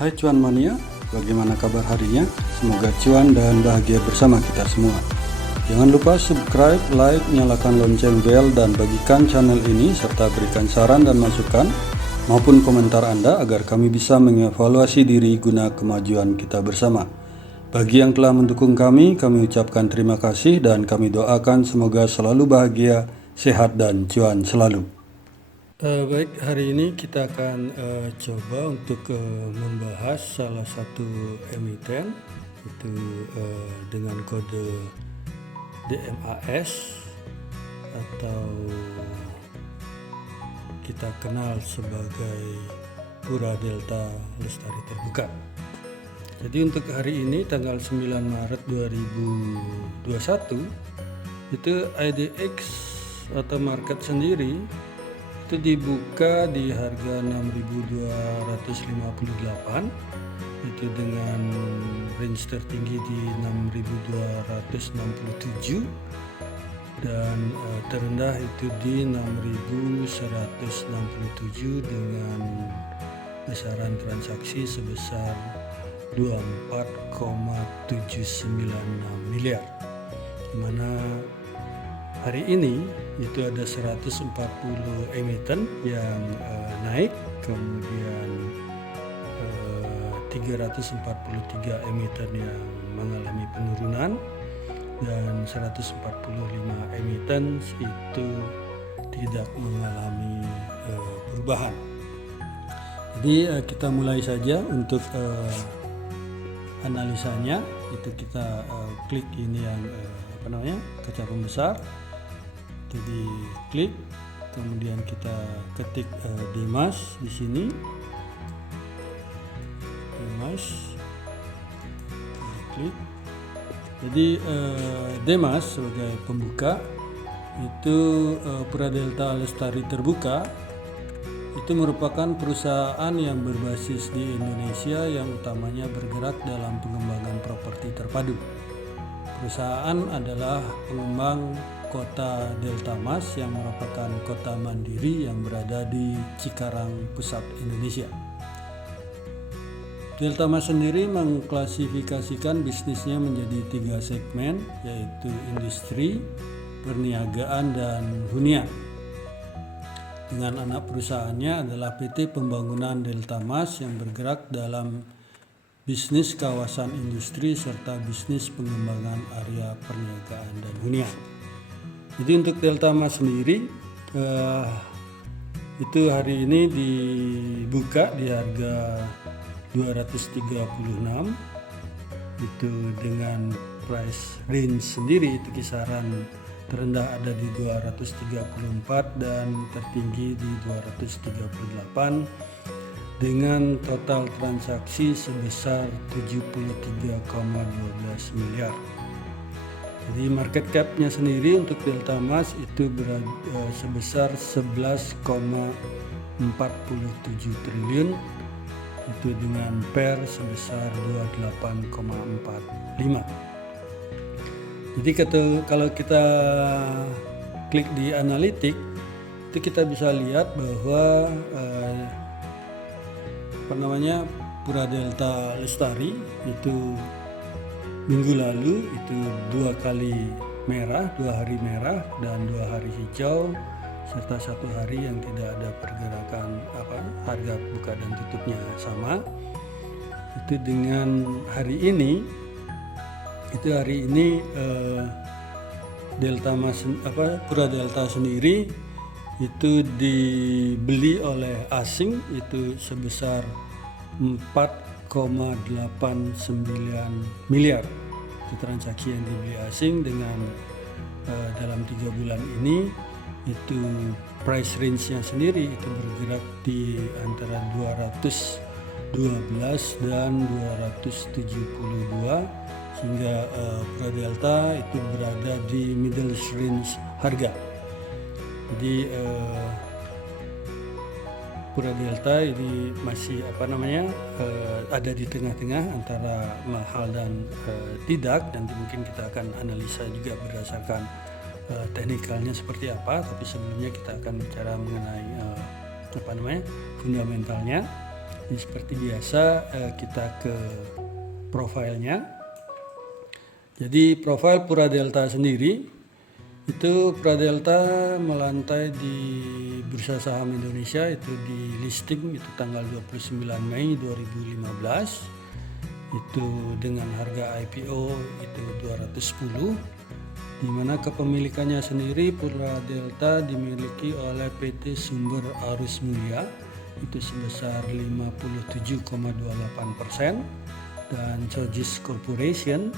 Hai cuan mania, bagaimana kabar harinya? Semoga cuan dan bahagia bersama kita semua. Jangan lupa subscribe, like, nyalakan lonceng bel, dan bagikan channel ini serta berikan saran dan masukan maupun komentar Anda agar kami bisa mengevaluasi diri guna kemajuan kita bersama. Bagi yang telah mendukung kami ucapkan terima kasih dan kami doakan semoga selalu bahagia, sehat, dan cuan selalu. Baik, hari ini kita akan coba untuk membahas salah satu emiten itu dengan kode DMAS atau kita kenal sebagai Pura Delta Lestari Terbuka. Jadi untuk hari ini tanggal 9 Maret 2021 itu IDX atau market sendiri itu dibuka di harga 6.258, itu dengan range tertinggi di 6.267 dan terendah itu di 6.167 dengan besaran transaksi sebesar 24,796 miliar, dimana hari ini itu ada 140 emiten yang naik, kemudian 343 emiten yang mengalami penurunan, dan 145 emiten itu tidak mengalami perubahan. Jadi kita mulai saja untuk analisanya. Itu kita klik ini yang kaca pembesar. Jadi klik, kemudian kita ketik Demas di sini. Demas, klik. Jadi Demas sebagai pembuka itu Pura Delta Lestari Terbuka itu merupakan perusahaan yang berbasis di Indonesia yang utamanya bergerak dalam pengembangan properti terpadu. Perusahaan adalah pengembang Kota Delta Mas yang merupakan kota mandiri yang berada di Cikarang, pusat Indonesia. Delta Mas sendiri mengklasifikasikan bisnisnya menjadi 3 segmen, yaitu industri, perniagaan, dan hunian. Dengan anak perusahaannya adalah PT Pembangunan Delta Mas yang bergerak dalam bisnis kawasan industri serta bisnis pengembangan area perniagaan dan hunian. Jadi untuk Delta Mas sendiri itu hari ini dibuka di harga 236, itu dengan price range sendiri itu kisaran terendah ada di 234 dan tertinggi di 238 dengan total transaksi sebesar 73,12 miliar. Jadi market cap-nya sendiri untuk Delta Mas itu sebesar 11,47 triliun, itu dengan PER sebesar 28,45. Jadi kalau kita klik di analitik itu kita bisa lihat bahwa Pura Delta Lestari itu minggu lalu itu 2 kali merah, 2 hari merah dan 2 hari hijau, serta 1 hari yang tidak ada pergerakan harga buka dan tutupnya sama. Itu dengan hari ini Delta Mas Pura Delta sendiri itu dibeli oleh asing itu sebesar 4,89 miliar. Itu transaksi yang dibeli asing dengan dalam 3 bulan ini itu price range-nya sendiri itu bergerak di antara 212 dan 272, sehingga Pura Delta itu berada di middle range harga. Jadi Pura Delta ini masih ada di tengah-tengah antara mahal dan tidak. Nanti mungkin kita akan analisa juga berdasarkan teknikalnya seperti apa, tapi sebelumnya kita akan bicara mengenai fundamentalnya. Jadi seperti biasa kita ke profilnya. Jadi profil Pura Delta sendiri itu Pura Delta melantai di Bursa Saham Indonesia itu di listing itu tanggal 29 Mei 2015. Itu dengan harga IPO itu 210, di mana kepemilikannya sendiri Pura Delta dimiliki oleh PT Sumber Arus Mulia itu sebesar 57,28%, dan Sojis Corporation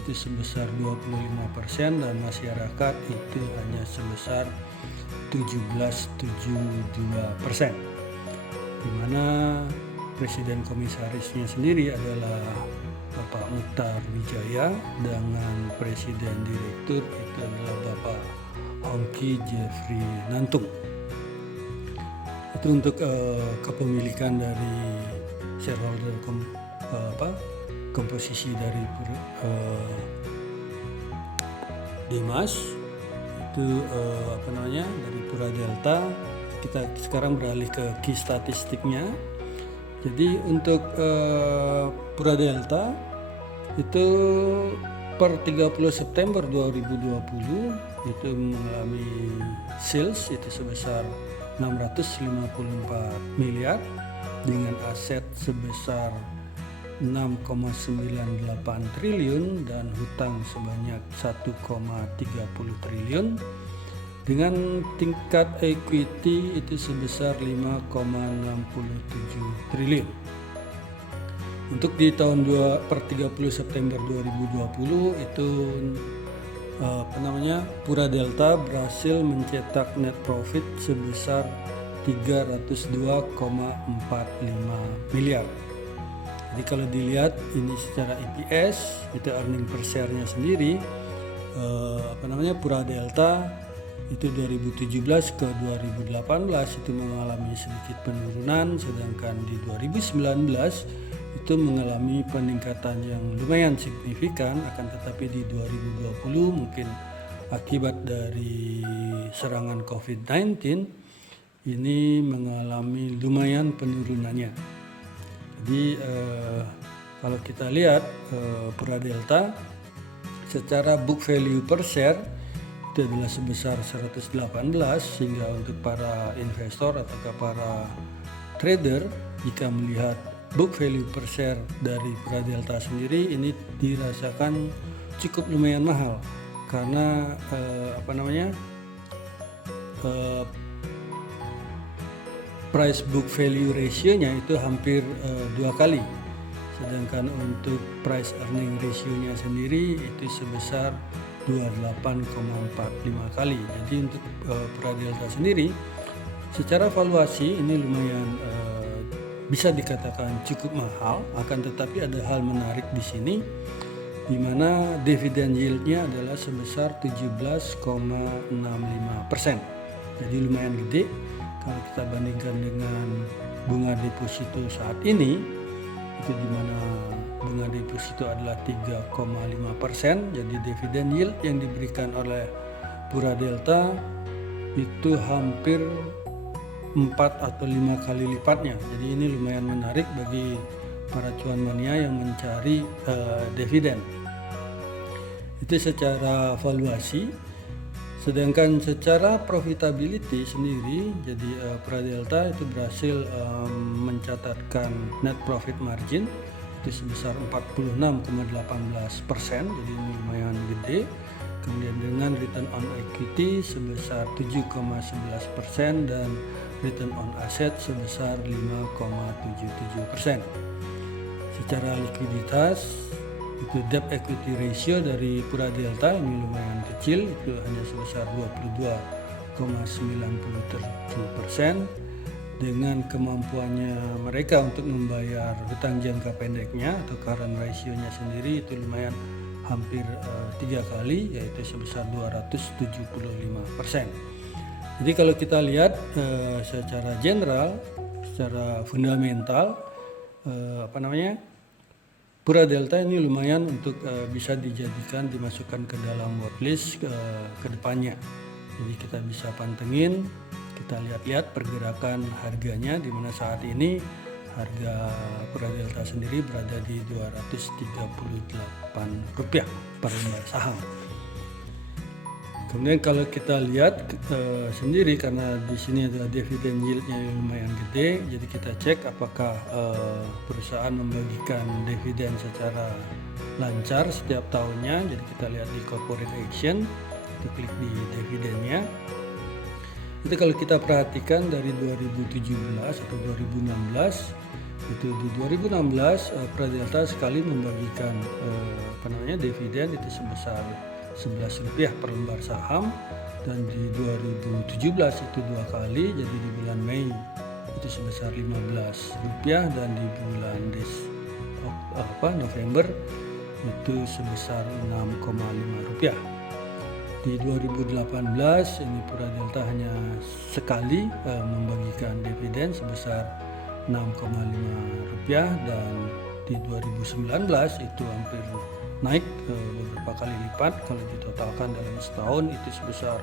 itu sebesar 25%, dan masyarakat itu hanya sebesar 17,72%, di mana Presiden Komisarisnya sendiri adalah Bapak Mukhtar Wijaya, dengan Presiden Direktur itu adalah Bapak Hongki Jeffrey Nantung. Itu untuk kepemilikan dari shareholder komposisi dari Dimas itu dari Pura Delta. Kita sekarang beralih ke key statistiknya. Jadi untuk Pura Delta itu per 30 September 2020 itu mengalami sales itu sebesar 654 miliar dengan aset sebesar 6,98 triliun dan hutang sebanyak 1,30 triliun. Dengan tingkat equity itu sebesar 5,67 triliun. Untuk di tahun per 30 September 2020 itu Pura Delta berhasil mencetak net profit sebesar 302,45 miliar. Jadi kalau dilihat ini secara EPS itu earning per share-nya sendiri Pura Delta itu 2017 ke 2018 itu mengalami sedikit penurunan, sedangkan di 2019 itu mengalami peningkatan yang lumayan signifikan. Akan tetapi di 2020 mungkin akibat dari serangan COVID-19 ini mengalami lumayan penurunannya. Jadi kalau kita lihat Pura Delta secara book value per share itu adalah sebesar 118, sehingga untuk para investor atau para trader jika melihat book value per share dari Pura Delta sendiri ini dirasakan cukup lumayan mahal karena price book value ratio-nya itu hampir 2 kali, sedangkan untuk price earning ratio-nya sendiri itu sebesar 28,45 kali. Jadi untuk Pura Delta sendiri secara valuasi ini lumayan bisa dikatakan cukup mahal. Akan tetapi ada hal menarik di sini, di mana dividend yield-nya adalah sebesar 17,65%. Jadi lumayan gede kalau kita bandingkan dengan bunga deposito saat ini, itu di mana bunga deposito adalah 3,5%. Jadi dividen yield yang diberikan oleh Pura Delta itu hampir 4 atau 5 kali lipatnya. Jadi ini lumayan menarik bagi para cuan mania yang mencari dividen. Itu secara valuasi. Sedangkan secara profitability sendiri, jadi Pura Delta itu berhasil mencatatkan net profit margin itu sebesar 46,18%, jadi ini lumayan gede. Kemudian dengan return on equity sebesar 7,11% dan return on asset sebesar 5,77%. Secara likuiditas itu debt equity ratio dari Pura Delta ini lumayan kecil, itu hanya sebesar 22,97%. Dengan kemampuannya mereka untuk membayar hutang jangka pendeknya atau current ratio-nya sendiri itu lumayan hampir 3 kali, yaitu sebesar 275%. Jadi kalau kita lihat secara general, secara fundamental, Pura Delta ini lumayan untuk bisa dijadikan, dimasukkan ke dalam watchlist ke depannya. Jadi kita bisa pantengin, kita lihat-lihat pergerakan harganya, di mana saat ini harga Pura Delta sendiri berada di Rp238 per lembar saham. Kemudian kalau kita lihat sendiri, karena di sini adalah dividen yieldnya lumayan gede, jadi kita cek apakah perusahaan membagikan dividen secara lancar setiap tahunnya. Jadi kita lihat di corporate action, kita klik di dividennya. Itu kalau kita perhatikan dari 2017 atau 2016, itu di 2016 Pura Delta sekali membagikan dividen itu sebesar Rp11 per lembar saham, dan di 2017 itu 2 kali, jadi di bulan Mei itu sebesar Rp15, dan di bulan November itu sebesar Rp6,5. Di 2018 ini Pura Delta hanya sekali membagikan dividen sebesar Rp6,5, dan di 2019 itu hampir naik beberapa kali lipat. Kalau ditotalkan dalam setahun itu sebesar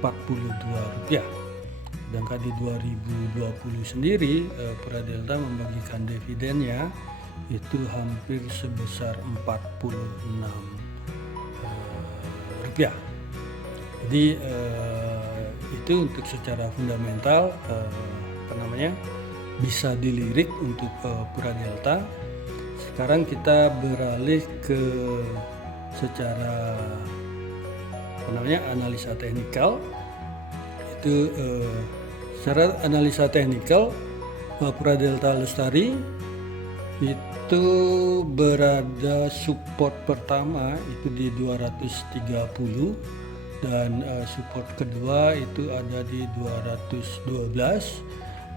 Rp42. Sedangkan di 2020 sendiri Pura Delta membagikan dividennya itu hampir sebesar Rp46. Jadi itu untuk secara fundamental bisa dilirik untuk Pura Delta. Sekarang kita beralih ke secara analisa teknikal. Itu secara analisa teknikal Pura Delta Lestari itu berada support pertama itu di 230, dan support kedua itu ada di 212,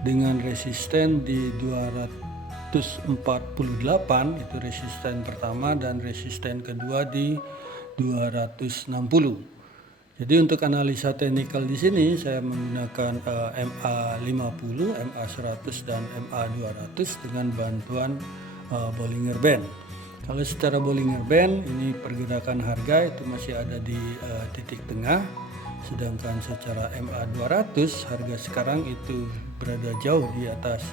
dengan resisten di 248, itu resisten pertama, dan resisten kedua di 260. Jadi untuk analisa teknikal di sini saya menggunakan MA50, MA100 dan MA200 dengan bantuan Bollinger Band. Kalau secara Bollinger Band ini pergerakan harga itu masih ada di titik tengah, sedangkan secara MA200 harga sekarang itu berada jauh di atas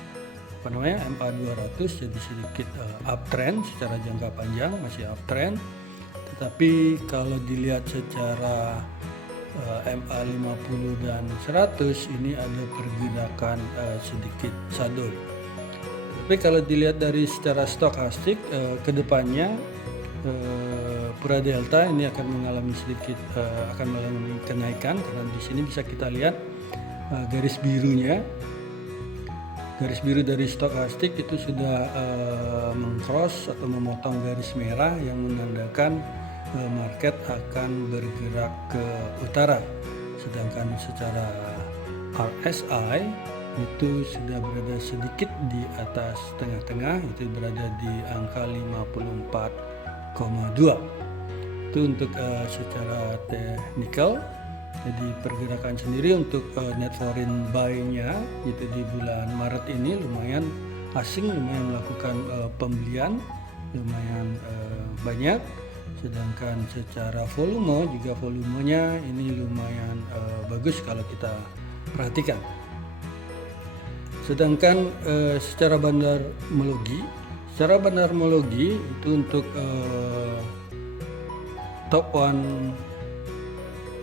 MA200, jadi sedikit uptrend secara jangka panjang, masih uptrend. Tetapi kalau dilihat secara MA50 dan 100 ini ada pergerakan sedikit sadol. Tapi kalau dilihat dari secara stokastik, kedepannya Pura Delta ini akan mengalami kenaikan, karena di sini bisa kita lihat garis birunya. Garis biru dari stokastik itu sudah mengcross atau memotong garis merah yang menandakan market akan bergerak ke utara. Sedangkan secara RSI itu sudah berada sedikit di atas tengah-tengah, itu berada di angka 54,2. Itu untuk secara teknikal. Jadi pergerakan sendiri untuk net foreign buy-nya itu di bulan Maret ini lumayan melakukan pembelian lumayan banyak, sedangkan secara volumenya ini lumayan bagus kalau kita perhatikan. Sedangkan secara bandarmologi itu untuk top one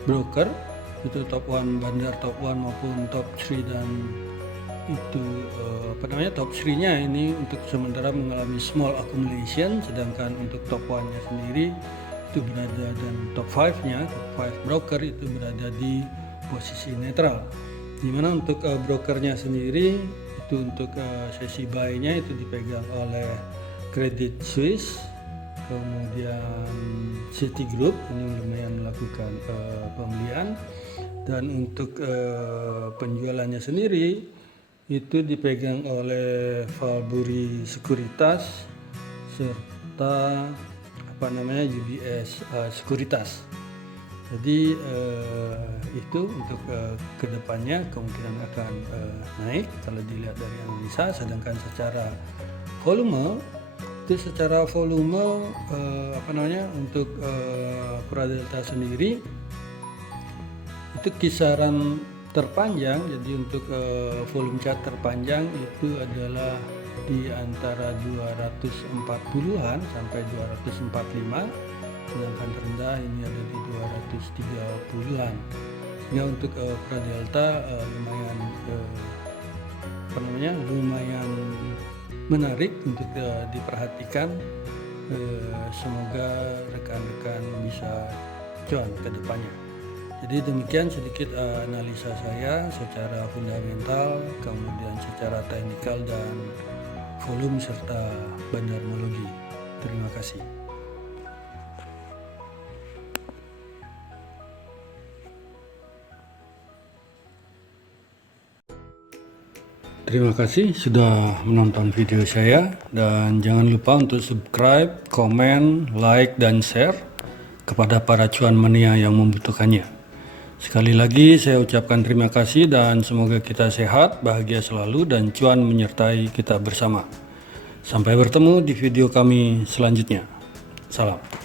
broker, itu top one bandar top one maupun top 3, dan itu top 3-nya ini untuk sementara mengalami small accumulation, sedangkan untuk top 1-nya sendiri itu berada, dan top 5-nya, top 5 broker itu berada di posisi netral. Dimana untuk brokernya sendiri itu untuk sesi buy-nya itu dipegang oleh Credit Suisse, kemudian Citigroup ini lumayan melakukan pembelian, dan untuk penjualannya sendiri itu dipegang oleh Valbury Sekuritas serta UBS Sekuritas. Jadi itu untuk kedepannya kemungkinan akan naik kalau dilihat dari analisa. Sedangkan secara volume untuk Pura Delta sendiri itu kisaran terpanjang, jadi untuk volume chart terpanjang itu adalah di antara 240-an sampai 245, sedangkan terendah ini ada di 230-an. Sehingga untuk pradelta lumayan menarik untuk diperhatikan. Semoga rekan-rekan bisa cuan ke depannya. Jadi demikian sedikit analisa saya secara fundamental, kemudian secara teknikal dan volume serta bandarmologi. Terima kasih. Terima kasih sudah menonton video saya, dan jangan lupa untuk subscribe, komen, like, dan share kepada para cuan mania yang membutuhkannya. Sekali lagi saya ucapkan terima kasih dan semoga kita sehat, bahagia selalu, dan cuan menyertai kita bersama. Sampai bertemu di video kami selanjutnya. Salam.